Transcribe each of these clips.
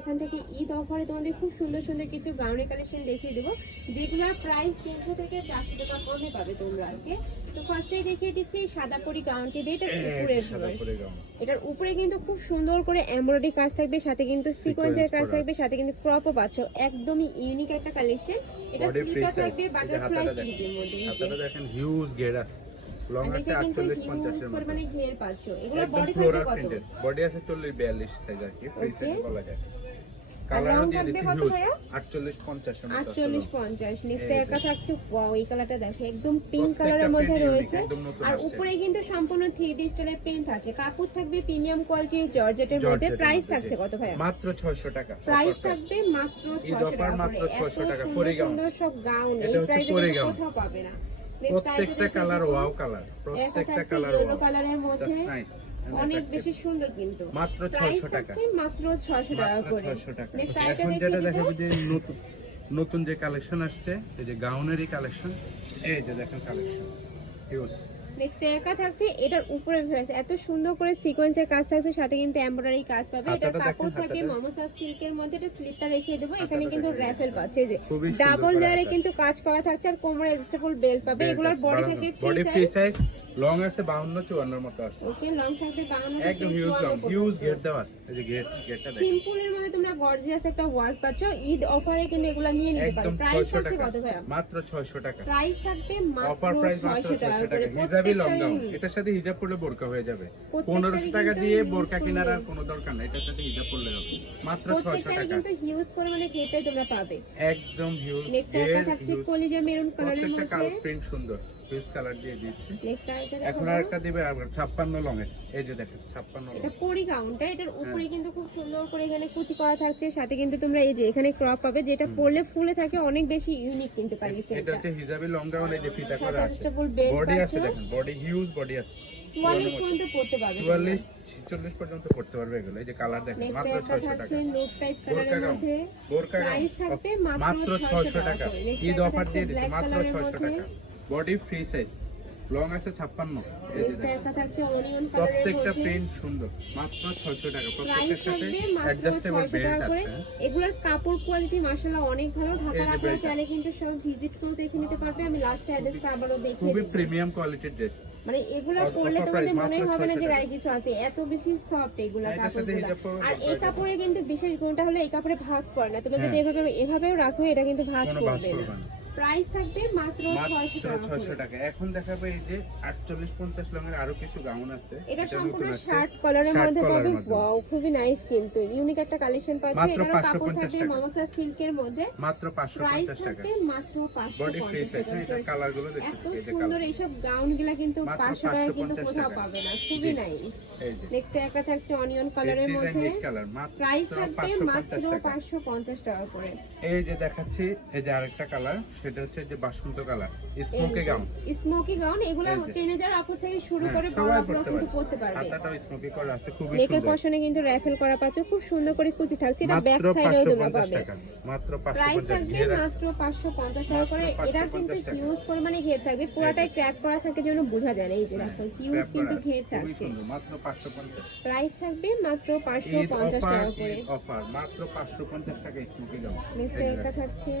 এখান থেকে ঈদ অফারে তোমাদের খুব সুন্দর সুন্দর কিছু গাউনের কালেকশন দেখিয়ে দেবো, যেগুলোর প্রাইস 300 থেকে 400 টাকা কমে পাবে তোমরা আজকে। তো ফার্স্টেই দেখিয়ে দিচ্ছি সাদা পরি গাউনটি দিয়ে, এটার উপরে কিন্তু খুব সুন্দর করে এমব্রয়ডারি কাজ থাকবে, সাথে কিন্তু সিকোয়েন্সের কাজ থাকবে, সাথে কিন্তু ক্রপও পাচ্ছ। একদমই ইউনিক একটা কালেকশন। এটা স্লিপটা থাকবে বাটারফ্লাই স্লিপের মধ্যে। আপনারা দেখেন হিউজ ঘের আছে, লং আছে 48 50 এর মধ্যে, মানে ঘের পাচ্ছ। এগুলোর বডি ফ্লোরাল থাকবে কত? প্রিন্টেড, বডি আছে 40 42 সাইজ আর কি, ফ্রি সাইজ বলা যায়। আর কালারও লং দিয়ে থাকবে দিছি কত হিউজ ভাইয়া? 48 50 এর মধ্যে। 48 50। নেক্সট একটা থাকছে, ওয়াও এই কালারটা দেখো, একদম পিঙ্ক কালারের মধ্যে রয়েছে। আর উপরে কিন্তু সম্পূর্ণ 3D স্টাইলের প্রিন্ট আছে। কাপড় থাকবে প্রিমিয়াম কোয়ালিটির জর্জেটের মধ্যে। প্রাইস থাকছে কত ভাইয়া? মাত্র 600 টাকা। প্রাইস থাকবে মাত্র 600 টাকা। মাত্র 600 টাকা পরে গাউন। সুন্দর সব গাউন এই প্রাইসে কোথাও পাবে না। প্রত্যেকটা কালার ওয়াও কালার, প্রত্যেকটা কালার ইয়েলো কালারের মধ্যে অনেক বেশি সুন্দর, কিন্তু মাত্র 600 টাকা। মাত্র 600 টাকা করে। নেক্সট আইটেম এখন যেটা দেখাবো যে নতুন যে কালেকশন আসছে, এই যে গাউনেরই কালেকশন, এই যে দেখেন কালেকশন হিউজ। নেক্সট একটা থাকছে, এটার উপরে এত সুন্দর করে সিকোয়েন্সের কাজ থাকছে, সাথে কিন্তু এমব্রয়ডারি কাজ পাবে। এটা কাপড় থাকে মমসা সিল্কের মধ্যে। এটা স্লিপটা দেখিয়ে দেবো, এখানে কিন্তু র্যাফেল পাচ্ছে, এই যে ডাবল লেয়ারে কিন্তু কাজ করা থাকছে। আর কোমরে অ্যাডজাস্টেবল বেল্ট পাবে। এগুলোর বডি থাকে ফ্রি সাইজ, লং আছে 52 54 এর মতো আছে। ওকে, লং থাকবে 52 একদম হিউজ লং, হিউজ গেট দেওয়া আছে। এই যে গেটটা দেখো, সিম্পলের মধ্যে তোমরা গর্জিয়াস একটা ওয়ার্ক পাচ্ছ। ঈদ অফারে কিন্তু এগুলা নিয়ে নিতে পারো। প্রাইস থাকছে কত ভাইয়া? মাত্র 600 টাকা। প্রাইস থাকবে মাত্র অফার প্রাইস মাত্র 600 টাকা। হিজাবি লং গাউন, এটার সাথে হিজাব পরলে বোরকা হয়ে যাবে। 1500 টাকা দিয়ে বোরকা কেনার আর কোনো দরকার নাই, এটার সাথে হিজাব পরলে হবে। মাত্র 600 টাকা। কিন্তু হিউজ পরিমাণে ঘেরটাই তোমরা পাবে, একদম হিউজ। নেক্সট একটা থাকছে কলিজা মেরুন কালারের মধ্যে। প্রত্যেকটা কালার প্রিন্ট সুন্দর, হিউজ কালার দিয়ে দিয়েছি। নেক্সট আইটেম এখন আরেকটা দিবে 56 লং এর, এই যে দেখেন 56 লং। এটা পরি গাউনটা, এটার উপরে কিন্তু খুব সুন্দর করে এখানে কুচি করা থাকছে, সাথে কিন্তু তোমরা এই যে এখানে ক্রপ পাবে, যেটা পরলে ফুলে থাকে। অনেক বেশি ইউনিক কিন্তু কালেকশনটা। এটা হচ্ছে হিজাবি লং গাউন, এই যে ফিতা করা আছে, বডি আছে দেখেন, বডি হিউজ বডি আছে। 44 পর্যন্ত পড়তে পারবে, 44 46 পর্যন্ত পড়তে পারবে এগুলো। এই যে কালার দেখেন, মাত্র 600 টাকা। নোট টাইপ কালারের মধ্যে প্রাইস থাকবে মাত্র 600 টাকা। ঈদ অফার দিয়ে দিছি মাত্র 600 টাকা। বডি ফ্রি সাইজ, লং আছে 56। এই যে একটা থাকছে অনিয়ন কালারের মধ্যে, প্রত্যেকটা প্রিন্ট সুন্দর, মাত্র 600 টাকা। প্রত্যেকটার সাথে অ্যাডজাস্টেবল বেল্ট আছে। এগুলোর কাপড় কোয়ালিটি মাশাআল্লাহ অনেক ভালো। ঢাকার আপনারা চাইলে কিন্তু সব ভিজিট করে দেখে নিতে পারবে। আমি লাস্ট অ্যাড্রেসটা আবারও দেখিয়ে দিই। খুবই প্রিমিয়াম কোয়ালিটির ড্রেস, মানে এগুলো পরলে তোমাদের মনে হবে না যে গায়ে কিছু আছে, এত বেশি সফট এগুলা কাপড়গুলো। আর এই কাপড়ে কিন্তু বিশেষ গুণটা হলো এই কাপড়ে ভাঁজ করে না। তুমি যদি এভাবেও রাখো, এটা কিন্তু ভাঁজ করবে না। প্রাইস থাকবে মাত্র 600 টাকা। এখন দেখাবো এই যে 48 50 লং এর আরো কিছু গাউন আছে। এটা সম্পূর্ণ শার্ট কালারের মধ্যে পাবে। ওয়াও, খুবই নাইস, কিন্তু ইউনিক একটা কালেকশন পাচ্ছেন। এটা কাপড় থাকবে মমসা সিল্কের মধ্যে, মাত্র 550 টাকা। মাত্র 550 বডি ফ্রি সাইজ, এটা কালার গুলো দেখুন, এত সুন্দর এইসব গাউনগুলা কিন্তু 500 টাকা কিন্তু কোথাও পাবে না। খুবই নাইস। নেক্সট একটা থাকছে অনিয়ন কালারের মধ্যে, প্রাইস থাকবে মাত্র 550 টাকা করে। এই যে দেখাচ্ছি, এই যে আরেকটা কালার, সেটা হচ্ছে যে বাসন্ত colour, smoky gown. Smoky gown এগুলো টিনেজার আপু থেকে শুরু করে বড় আপুরা কিন্তু পরতে পারবে। হাতাটাও স্মোকি করা আছে, খুবই সুন্দর। নেকের পশনে কিন্তু র‍্যাফেল করা পাচ্ছ, খুব সুন্দর করে কুচি থাকছে। এটা ব্যাক সাইডেও তোমরা পাবে। মাত্র 550 প্রাইস থাকবে মাত্র 550 টাকা করে। এটার কিন্তু হিউজ পরিমাণে ঘের থাকবে, পুরোটাই ক্র্যাক করা থাকে যেন বোঝা যায় না। এই যে দেখো হিউজ কিন্তু ঘের থাকছে। মাত্র 550। প্রাইস থাকবে মাত্র 550 টাকা করে। অফার মাত্র 550 টাকা স্মোকি গাউন। নেক্সট একটা থাকছে,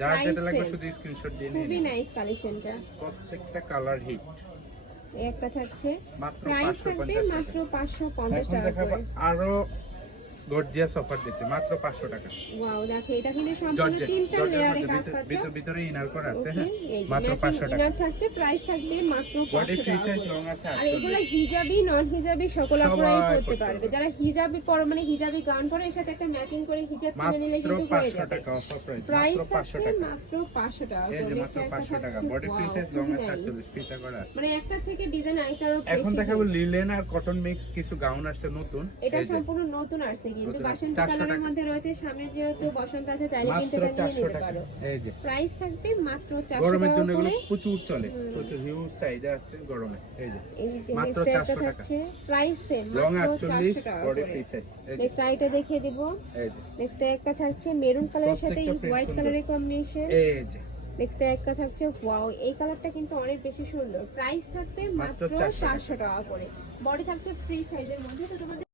যার যেটা লাগবে শুধু স্ক্রিনশট দিয়ে নিন। খুবই নাইস কালেকশনটা, প্রত্যেকটা কালার হিট। একটা থাকছে, মাত্র প্রাইস থাকবে মাত্র 550 টাকা করে। আরো গর্জিয়াস অফার দিচ্ছে, মাত্র 500 টাকা। ওয়াও, দেখো এটা কিন্তু সম্পূর্ণ তিনটা লেয়ারে কাজ পাচ্ছ। ভিতরে ইনার করা আছে, হ্যাঁ, মাত্র 500 টাকা। ইনার থাকছে, প্রাইস থাকবে মাত্র 500 টাকা। বডি ফ্রি সাইজ, লং আছে। আর এগুলো হিজাবি নন হিজাবি সকল আপুরাই পরতে পারবে। যারা হিজাবি পর মানে হিজাবি গাউন পরে, এর সাথে একটা ম্যাচিং করে হিজাব কিনে নিলে কিন্তু হয়ে যাবে। প্রাইস থাকছে মাত্র 500 টাকা। এই যে মাত্র 500 টাকা। বডি ফ্রি সাইজ, লং আছে 48, ফিতা করা আছে। মানে একটা থেকে ডিজাইন আইটারও বেশি। এখন দেখাবো লিলেন আর কটন মিক্স কিছু গাউন আসছে নতুন। এটা সম্পূর্ণ নতুন আসছে, কিন্তু বাসন্তী কালারের মধ্যে রয়েছে। সামনে যেহেতু বসন্ত আছে, চাইলে কিন্তু এটা নিয়ে নিতে পারো। এই যে প্রাইস থাকবে মাত্র 400 টাকা। গরমের জন্য এগুলো প্রচুর চলে, প্রচুর হিউজ চাহিদা আছে গরমে। এই যে মাত্র 400 টাকা। প্রাইস সেম, মাত্র 400 টাকা। Body free size. নেক্সট আইটা দেখিয়ে দেব। এই যে নেক্সট একটা থাকছে মেরুন কালারের সাথে হোয়াইট কালারের কম্বিনেশন। এই যে নেক্সট একটা থাকছে, ওয়াও এই কালারটা কিন্তু অনেক বেশি সুন্দর। প্রাইস থাকবে মাত্র 400 টাকা করে। বডি থাকছে ফ্রি সাইজের মধ্যে। তো তোমাদের